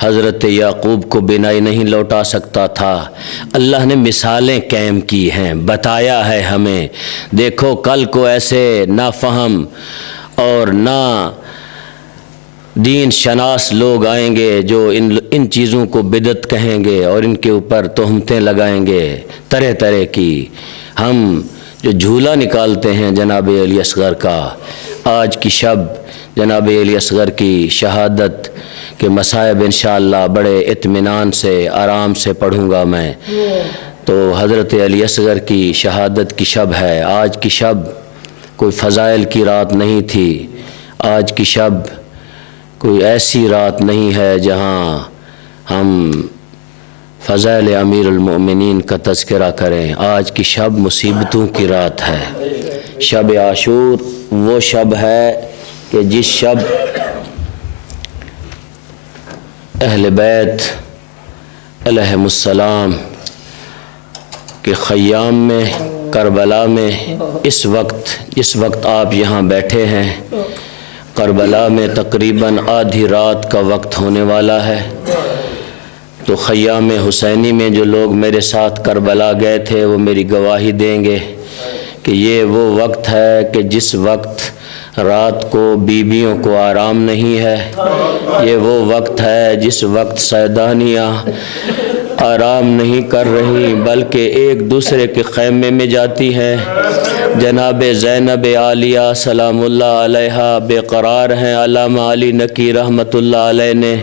حضرت یعقوب کو بینائی نہیں لوٹا سکتا تھا؟ اللہ نے مثالیں قائم کی ہیں، بتایا ہے ہمیں۔ دیکھو کل کو ایسے نافہم اور نا دین شناس لوگ آئیں گے جو ان چیزوں کو بدعت کہیں گے اور ان کے اوپر تہمتیں لگائیں گے طرح طرح کی۔ ہم جو جھولا نکالتے ہیں جناب علی اصغر کا، آج کی شب جناب علی اصغر کی شہادت کے مصائب انشاءاللہ بڑے اطمینان سے آرام سے پڑھوں گا میں۔ تو حضرت علی اصغر کی شہادت کی شب ہے، آج کی شب کوئی فضائل کی رات نہیں تھی، آج کی شب کوئی ایسی رات نہیں ہے جہاں ہم فضائل امیر المؤمنین کا تذکرہ کریں۔ آج کی شب مصیبتوں کی رات ہے۔ شب عاشور وہ شب ہے کہ جس شب اہل بیت علیہم السلام کے خیام میں کربلا میں اس وقت آپ یہاں بیٹھے ہیں، کربلا میں تقریباً آدھی رات کا وقت ہونے والا ہے۔ تو خیام حسینی میں جو لوگ میرے ساتھ کربلا گئے تھے وہ میری گواہی دیں گے کہ یہ وہ وقت ہے کہ جس وقت رات کو بیویوں کو آرام نہیں ہے، یہ وہ وقت ہے جس وقت سیدانیاں آرام نہیں کر رہی بلکہ ایک دوسرے کے خیمے میں جاتی ہیں۔ جناب زینب عالیہ سلام اللہ علیہا بے قرار ہیں۔ علامہ علی نقی رحمۃ اللہ علیہ نے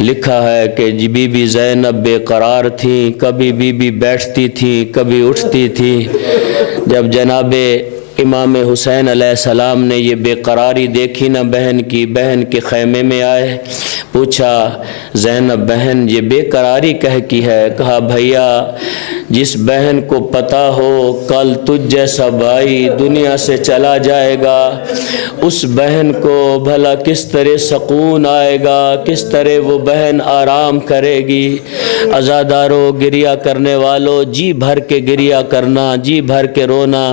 لکھا ہے کہ بی بی زینب بے قرار تھیں، کبھی بی بی بیٹھتی تھیں کبھی اٹھتی تھیں۔ جب جناب امام حسین علیہ السلام نے یہ بے قراری دیکھی نا بہن کی، بہن کے خیمے میں آئے، پوچھا زینب بہن یہ بے قراری کہہ کی ہے؟ کہا بھیا جس بہن کو پتہ ہو کل تجھ جیسا بھائی دنیا سے چلا جائے گا، اس بہن کو بھلا کس طرح سکون آئے گا، کس طرح وہ بہن آرام کرے گی۔ عزادارو، گریہ کرنے والو، جی بھر کے گریہ کرنا، جی بھر کے رونا،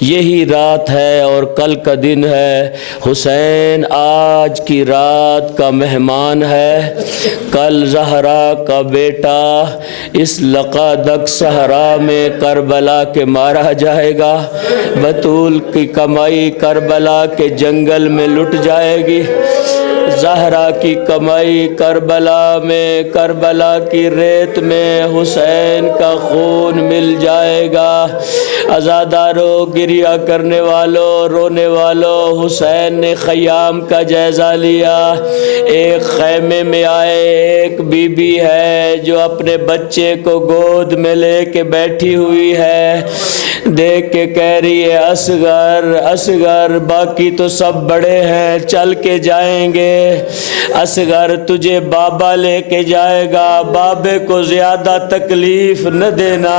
یہی رات ہے اور کل کا دن ہے۔ حسین آج کی رات کا مہمان ہے، کل زہرا کا بیٹا اس لقادق صحرا میں کربلا کے مارا جائے گا، بطول کی کمائی کربلا کے جنگل میں لٹ جائے گی، زہرا کی کمائی کربلا میں، کربلا کی ریت میں حسین کا خون مل جائے گا۔ عزادارو، گریہ کرنے والوں، رونے والوں، حسین نے خیام کا جائزہ لیا۔ ایک خیمے میں آئے، ایک بی بی ہے جو اپنے بچے کو گود میں لے کے بیٹھی ہوئی ہے، دیکھ کے کہہ رہی ہے اصغر اصغر، باقی تو سب بڑے ہیں چل کے جائیں گے، اصغر تجھے بابا لے کے جائے گا، بابے کو زیادہ تکلیف نہ دینا،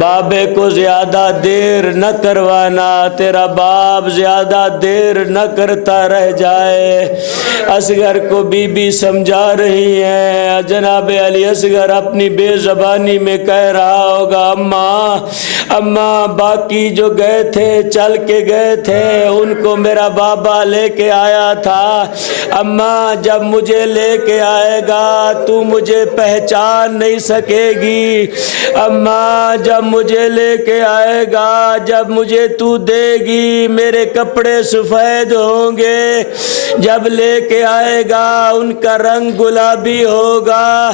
بابے کو زیادہ دیر نہ کروانا، تیرا باپ زیادہ دیر نہ کرتا رہ جائے۔ اصغر کو بی بی سمجھا رہی ہیں۔ جناب علی اصغر اپنی بے زبانی میں کہہ رہا ہوگا اماں اماں، باقی جو گئے تھے چل کے گئے تھے، ان کو میرا بابا لے کے آیا تھا، اماں جب مجھے لے کے آئے گا تو مجھے پہچان نہیں سکے گی، اماں جب مجھے لے کے آئے گا، جب مجھے تو دے گی میرے کپڑے سفید ہوں گے، جب لے کے آئے گا ان کا رنگ گلابی ہوگا۔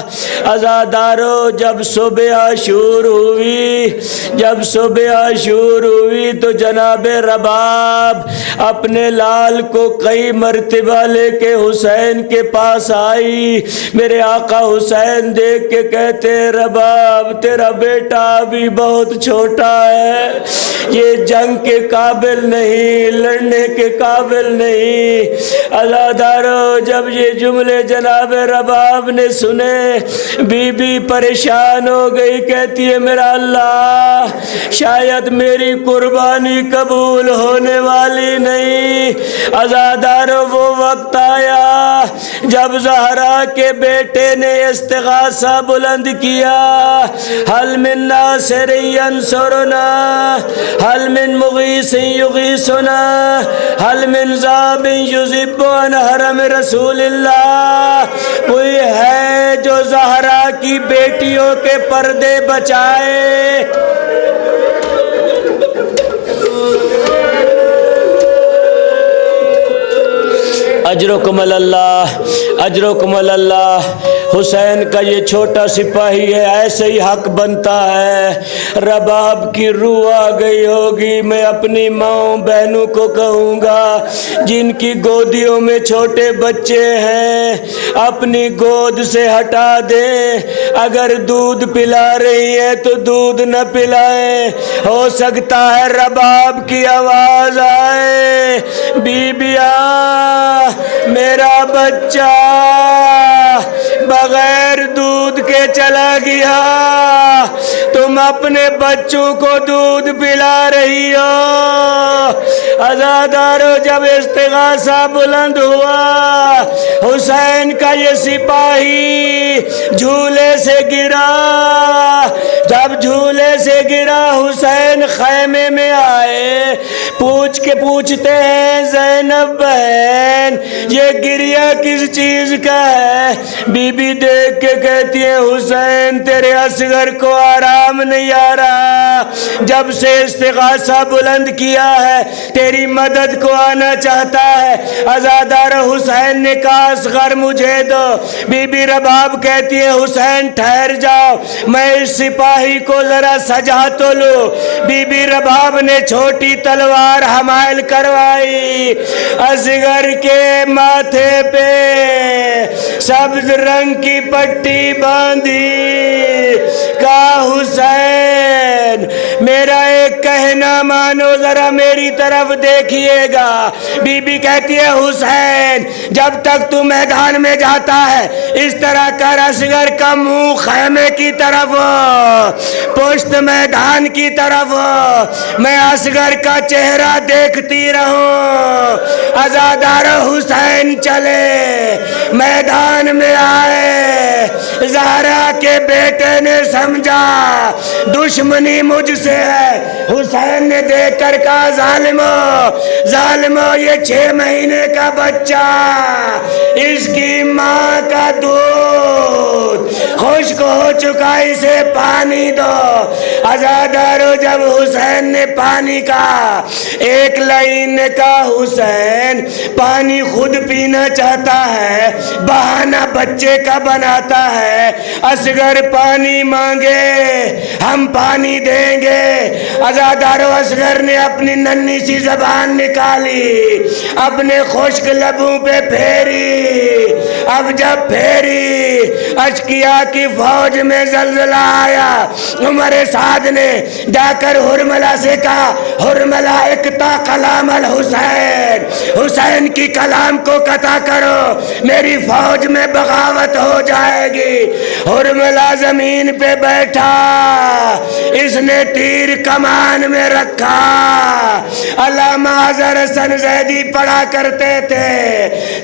عزادارو، جب صبح عاشور ہوئی، جب صبح عاشور ہوئی تو جناب رباب اپنے لال کو کئی مرتبہ لے کے حسین کے پاس آئی۔ میرے آقا حسین دیکھ کے کہتے رباب تیرا بیٹا ابھی بہت چھوٹا ہے، یہ جنگ کے قابل نہیں، لڑنے کے قابل نہیں۔ عزادارو، جب یہ جملے جناب رباب نے سنے، بی بی پریشان ہو گئی، کہتی ہے میرا اللہ شاید میری قربانی قبول ہونے والی نہیں۔ عزادارو، وہ وقت آیا جب زہرا کے بیٹے نے استغاثہ بلند کیا، حل من ناصر ینصرنا، حل من مغیث یغیثنا، حل من ذاب یذب عن حرم رسول اللہ، کوئی ہے جو زہرا کی بیٹیوں کے پردے بچائے؟ اجرکم اللہ، اجرکم اللہ۔ حسین کا یہ چھوٹا سپاہی ہے، ایسے ہی حق بنتا ہے۔ رباب کی روح آ گئی ہوگی، میں اپنی ماں بہنوں کو کہوں گا جن کی گودیوں میں چھوٹے بچے ہیں اپنی گود سے ہٹا دیں، اگر دودھ پلا رہی ہیں تو دودھ نہ پلائیں، ہو سکتا ہے رباب کی آواز آئے بی بیاں میرا بچہ بغیر دودھ کے چلا گیا، تم اپنے بچوں کو دودھ پلا رہی ہو۔ عزادارو، جب استغاثہ بلند ہوا، حسین کا یہ سپاہی جھولے سے گرا، جب جھولے سے گرا حسین خیمے میں آئے، پوچھ کے پوچھتے ہیں زینب بہن یہ گریہ کس چیز کا ہے؟ بی بی دیکھ کے کہتی ہے حسین تیرے اصغر کو آرام نہیں آ رہا، جب سے استغاثہ بلند کیا ہے تیری مدد کو آنا چاہتا ہے۔ عزادار حسین نے کہا اصغر مجھے دو، بی بی رباب کہتی ہے حسین ٹھہر جاؤ میں اس سپاہی کو ذرا سجا تو لوں۔ بی بی رباب نے چھوٹی تلوار حمائل کروائی، اصغر کے ماتھے پہ سبز رنگ کی پٹی باندھی، کہا حسین حسین میرا ایک کہنا مانو ذرا میری طرف دیکھیے گا. بی بی کہتی ہے حسین جب تک تو میدان میں جاتا ہے اس طرح کر اصغر کا منہ خیمے کی طرف پشت میدان کی طرف میں اصغر کا چہرہ دیکھتی رہوں. عزادار حسین چلے میدان میں آئے. زہرا کے بیٹے نے سمجھا دشمنی مجھ سے ہے. حسین نے دیکھ کر کہا ظالمو یہ 6 مہینے کا بچہ اس کی ماں کا دودھ خشک ہو چکا اسے پانی دو. عزادارو جب حسین نے پانی کا ایک لائن نے کہا حسین پانی خود پینا چاہتا ہے بہانہ بچے کا بناتا ہے. اصغر پانی مانگے ہم پانی دیں گے. عزادارو اصغر نے اپنی ننھی سی زبان نکالی اپنے خشک لبوں پہ پھیری. اب جب پھیری اشقیا کی فوج میں زلزلہ آیا. عمر سعد نے جا کر حرملہ سے کہا حرملہ اقطع کلام الحسین حسین کی کلام کو قطع کرو میری فوج میں بغاوت ہو جائے گی. حرملہ زمین پہ بیٹھا اس نے تیر کمان میں رکھا. علامہ اظہر حسن زیدی پڑھا کرتے تھے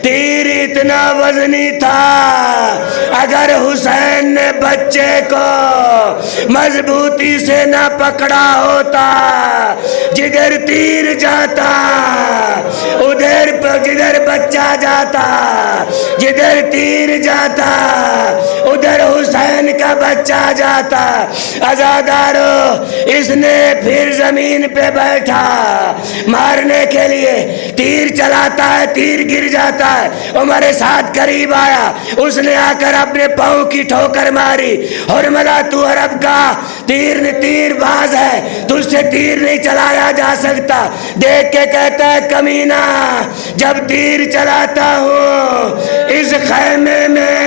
تیر اتنا وزنی تھا اگر حسین نے بچے کو مضبوطی سے نہ پکڑا ہوتا جدھر تیر جاتا ادھر جدھر بچہ جاتا جدھر تیر جاتا ادھر حسین کا بچہ جاتا. عزادارو اس نے پھر زمین پہ بیٹھا مارنے کے لیے تیر چلاتا ہے تیر گر جاتا ہے. عمر سعد قریب آیا اس نے آ کر اپنے پاؤں کی ٹھوکر ماری. حرملہ تو عرب کا تیر باز ہے تجھ سے تیر نہیں چلایا جا سکتا. دیکھ کے کہتا ہے کمینہ جب تیر چلاتا ہوں اس خیمے میں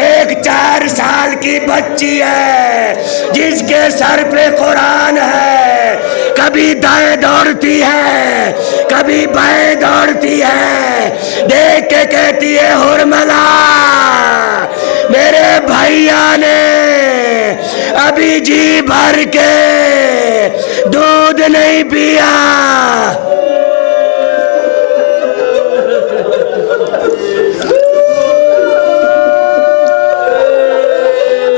ایک 4 سال کی بچی ہے جس کے سر پہ قرآن ہے کبھی دائیں دوڑتی ہے کبھی بائیں دوڑتی ہے. دیکھ کے کہتی ہے حرملہ میرے بھائیا نے ابھی جی بھر کے دودھ نہیں پیا.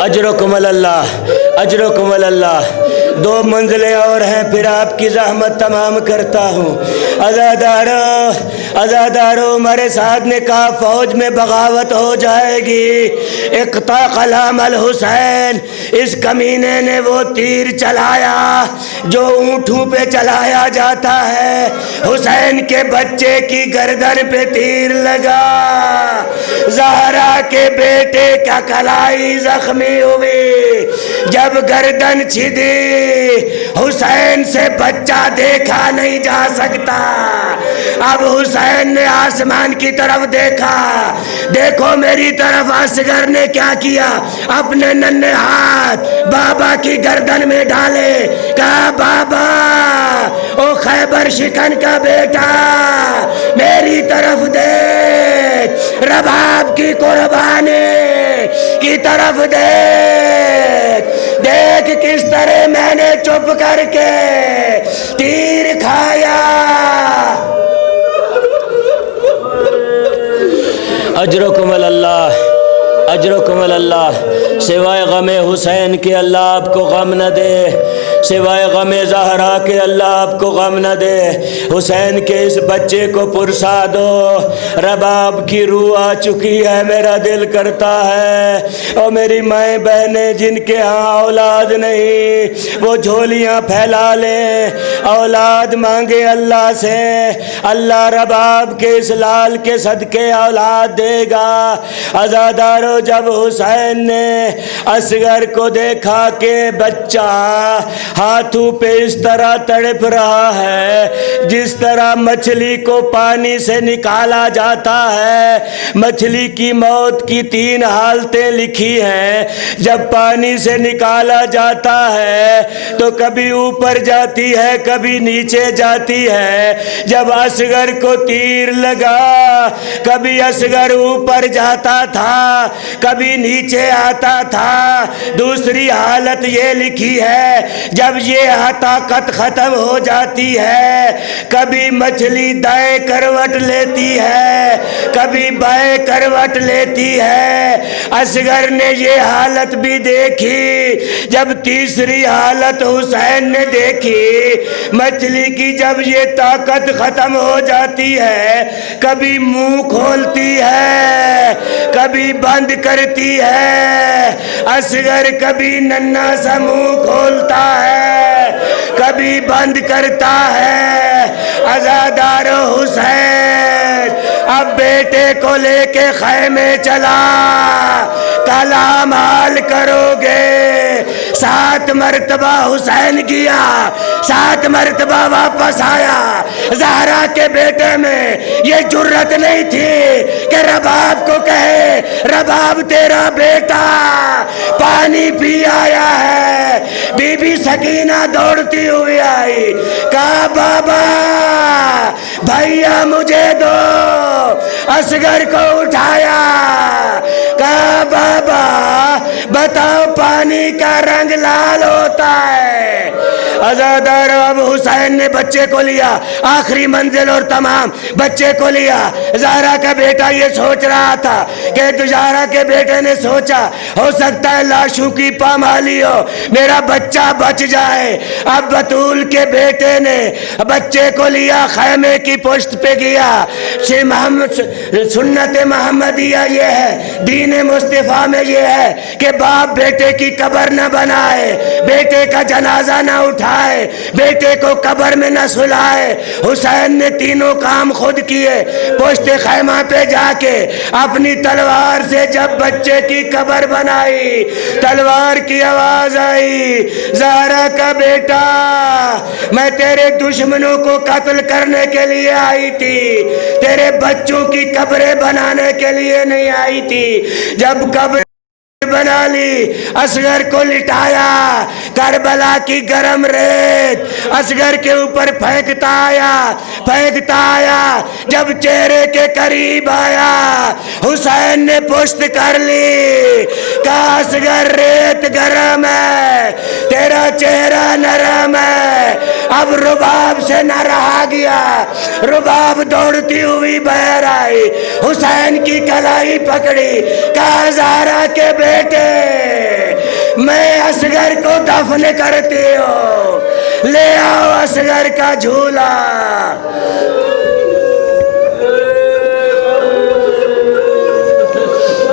اجرکم اللہ اجرکم اللہ. 2 منزلیں اور ہیں پھر آپ کی زحمت تمام کرتا ہوں. عزادارو عمر سعد نے کہا فوج میں بغاوت ہو جائے گی. اقطع کلام الحسین اس کمینے نے وہ تیر چلایا جو اونٹوں پہ چلایا جاتا ہے. حسین کے بچے کی گردن پہ تیر لگا. زہرا کے بیٹے کا کلائی زخمی ہوئی. جب گردن چھدی حسین سے بچہ دیکھا نہیں جا سکتا. اب حسین نے آسمان کی طرف دیکھا. دیکھو میری طرف اصغر نے کیا کیا اپنے ننھے ہاتھ بابا کی گردن میں ڈالے. کہا بابا او خیبر شکن کا بیٹا میری طرف دیکھ رباب کی قربانی کی طرف دیکھ. دیکھ کس طرح میں نے چپ کر کے تیر کھایا. اجرکم اللہ اجرکم اللہ. سوائے غم حسین کے اللہ آپ کو غم نہ دے سوائے غم زہرا کے اللہ آپ کو غم نہ دے. حسین کے اس بچے کو پرسا دو. رباب کی روح آ چکی ہے میرا دل کرتا ہے اور میری مائیں بہنیں جن کے ہاں اولاد نہیں وہ جھولیاں پھیلا لیں اولاد مانگے اللہ سے. اللہ رباب کے اس لال کے صدقے اولاد دے گا. عزادارو جب حسین نے اصغر کو دیکھا کہ بچہ ہاتھوں پہ اس طرح تڑپ رہا ہے جس طرح مچھلی کو پانی سے نکالا جاتا ہے۔ مچھلی کی موت کی 3 حالتیں لکھی ہیں۔ جب پانی سے نکالا جاتا ہے تو کبھی اوپر جاتی ہے کبھی نیچے جاتی ہے۔ جب اصغر کو تیر لگا کبھی اصغر اوپر جاتا تھا کبھی نیچے آتا تھا۔ دوسری حالت یہ لکھی ہے جب یہ طاقت ختم ہو جاتی ہے کبھی مچھلی دائیں کروٹ لیتی ہے کبھی بائیں کروٹ لیتی ہے۔ اصغر نے یہ حالت بھی دیکھی۔ جب تیسری حالت حسین نے دیکھی مچھلی کی جب یہ طاقت ختم ہو جاتی ہے کبھی منہ کھولتی ہے کبھی بند کرتی ہے۔ اصغر کبھی ننھا سا منہ کھولتا ہے کبھی بند کرتا ہے۔ عزادار حسین اب بیٹے کو لے کے خیمے چلا، کلام حال کرو گے۔ 7 مرتبہ حسین گیا، 7 مرتبہ واپس آیا۔ زہرا کے بیٹے میں یہ جرت نہیں تھی کہ رباب کو کہے رباب تیرا بیٹا پانی پی آیا ہے۔ بی بی سکینہ دوڑتی ہوئی آئی، کہا بابا بھیا مجھے دو۔ اصغر کو اٹھایا، کہا بابا بتاؤ پانی کا رنگ لال ہوتا ہے۔ عزادار اب حسین نے بچے کو لیا، آخری منزل اور تمام بچے کو لیا۔ زہرا کا بیٹا یہ سوچ رہا تھا کہ زہرا کے بیٹے نے سوچا ہو سکتا ہے لاشوں کی پامالی ہو، میرا بچہ بچ جائے۔ اب بطول کے بیٹے نے بچے کو لیا، خیمے کی پشت پہ گیا۔ سنت محمدیہ یہ ہے، دین مصطفیٰ میں یہ ہے کہ باپ بیٹے کی قبر نہ بنائے، بیٹے کا جنازہ نہ اٹھائے، بیٹے کو قبر میں نہ سلائے۔ حسین نے تینوں کام خود کیے۔ پشت خیمہ پہ جا کے اپنی تلوار سے جب بچے کی قبر بنائی، تلوار کی آواز آئی، زہرا کا بیٹا میں تیرے دشمنوں کو قتل کرنے کے لیے آئی تھی، تیرے بچوں کی قبریں بنانے کے لیے نہیں آئی تھی۔ جب قبر بنا لی، اصغر کو لٹایا، کربلا کی گرم ریت اصغر کے اوپر پھینکتا آیا۔ جب چہرے کے قریب آیا حسین نے پشت کر لی، کہا اصغر ریت گرم ہے، تیرا چہرہ نرم ہے۔ اب رباب سے نہ رہا گیا، رباب دوڑتی ہوئی باہر آئی، حسین کی کلائی پکڑی، کہا زہرا کے بیٹے میں اصغر کو دفن کرتی ہوں، لے آؤ اصغر کا جھولا۔